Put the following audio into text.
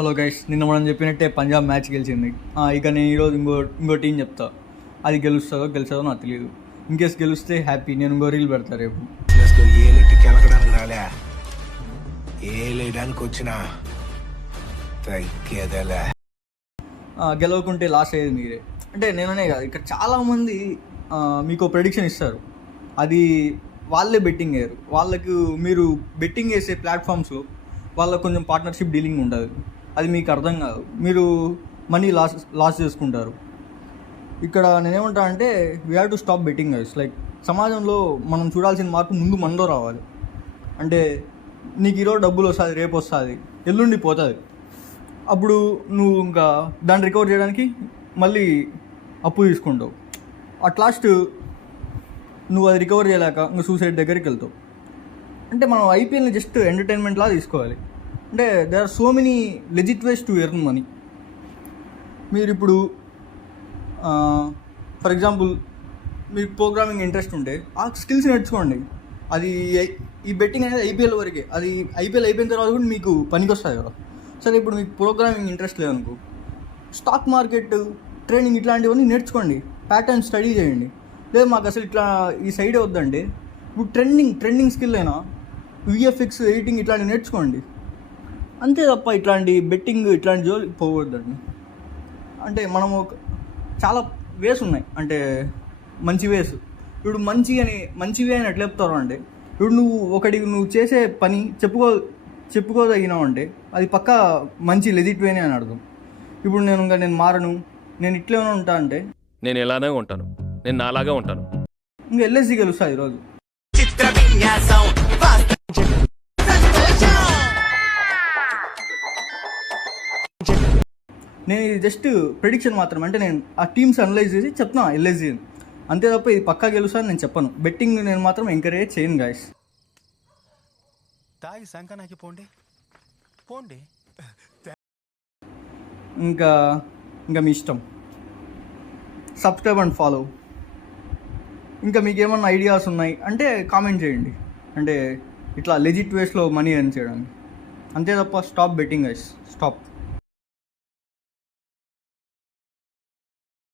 Hello guys, నిన్న మనం చెప్పినట్టే పంజాబ్ మ్యాచ్ గెలిచింది. ఇక నేను ఈరోజు ఇంకో టీం చెప్తా. అది గెలుస్తుందో నాకు తెలియదు. ఇన్కేస్ గెలిస్తే హ్యాపీ, నేను ఇంకో రీల్ పెడతా రేపు. కెలకడానికి రాలే, ఏలేయడానికి వచ్చిన గెలవకుంటే లాస్ అయ్యేది మీరే. అంటే నేననే కాదు, ఇక్కడ చాలామంది మీకు ప్రెడిక్షన్ ఇస్తారు, అది వాళ్ళే బెట్టింగ్ వేయరు. వాళ్ళకు మీరు బెట్టింగ్ వేసే ప్లాట్ఫామ్స్లో వాళ్ళకు కొంచెం పార్ట్నర్షిప్ డీలింగ్ ఉంటుంది. అది మీకు అర్థం కాదు, మీరు మనీ లాస్ చేసుకుంటారు. ఇక్కడ నేనేమంటా అంటే we have to stop betting guys. Like సమాజంలో మనం చూడాల్సిన మార్పు ముందు మనలో రావాలి. అంటే నీకు ఈరోజు డబ్బులు వస్తుంది, రేపు వస్తుంది, ఎల్లుండి పోతుంది. అప్పుడు నువ్వు ఇంకా దాన్ని రికవర్ చేయడానికి మళ్ళీ అప్పు తీసుకుంటావు. అట్ లాస్ట్ నువ్వు అది రికవర్ చేయలేక ఇంకా సూసైడ్ దగ్గరికి వెళ్తావు. అంటే మనం ఐపీఎల్ని జస్ట్ ఎంటర్టైన్మెంట్లా తీసుకోవాలి. అంటే there are so many legit ways to earn money. మీరు ఇప్పుడు ఫర్ ఎగ్జాంపుల్ మీకు ప్రోగ్రామింగ్ ఇంట్రెస్ట్ ఉంటే ఆ స్కిల్స్ నేర్చుకోండి. అది ఈ బెట్టింగ్ అనేది ఐపీఎల్ వరకే. అది ఐపీఎల్ అయిపోయిన తర్వాత కూడా మీకు పనికి వస్తుంది కదా. సరే, ఇప్పుడు మీకు ప్రోగ్రామింగ్ ఇంట్రెస్ట్ లేదనుకో, స్టాక్ మార్కెట్ ట్రేడింగ్ ఇట్లాంటివన్నీ నేర్చుకోండి, ప్యాటర్న్ స్టడీ చేయండి. లేదు మాకు అసలు ఇట్లా ఈ సైడే వద్దంటే ఇప్పుడు ట్రెండింగ్ స్కిల్ అయినా విఎఫ్ఎక్స్ ఎడిటింగ్ ఇట్లాంటివి నేర్చుకోండి. అంతే తప్ప ఇట్లాంటి బెట్టింగ్ ఇట్లాంటి జోలి పోవద్దండి. అంటే మనము చాలా వేస్ ఉన్నాయి, అంటే మంచి వేస్. ఇప్పుడు మంచివే అని ఎట్లా చెప్తారు అంటే, ఇప్పుడు నువ్వు చేసే పని చెప్పుకోదగినావు అంటే అది పక్కా మంచి లెజిట్ వేనే అని అర్థం. ఇప్పుడు నేను మారను, నేను ఇట్లనే ఉంటా అంటే నేను ఎలానే ఉంటాను, నేను నాలాగా ఉంటాను. ఇంకా ఎల్ఎస్సి గెలుస్తా ఈరోజు. నేను ఇది జస్ట్ ప్రెడిక్షన్ మాత్రం. అంటే నేను ఆ టీమ్స్ అనలైజ్ చేసి చెప్తున్నా ఎల్ఎస్జీ అని, అంతే తప్ప ఇది పక్కా గెలుస్తాను నేను చెప్పను. బెట్టింగ్ నేను మాత్రం ఎంకరేజ్ చేయను గాయస్. ఇంకా మీ ఇష్టం. Subscribe and follow. ఇంకా మీకు ఏమన్నా ఐడియాస్ ఉన్నాయి అంటే కామెంట్ చేయండి. అంటే ఇట్లా లెజిట్ వేస్లో మనీ ఎర్న్ చేయడానికి. అంతే తప్ప స్టాప్ బెట్టింగ్ గైస్, స్టాప్.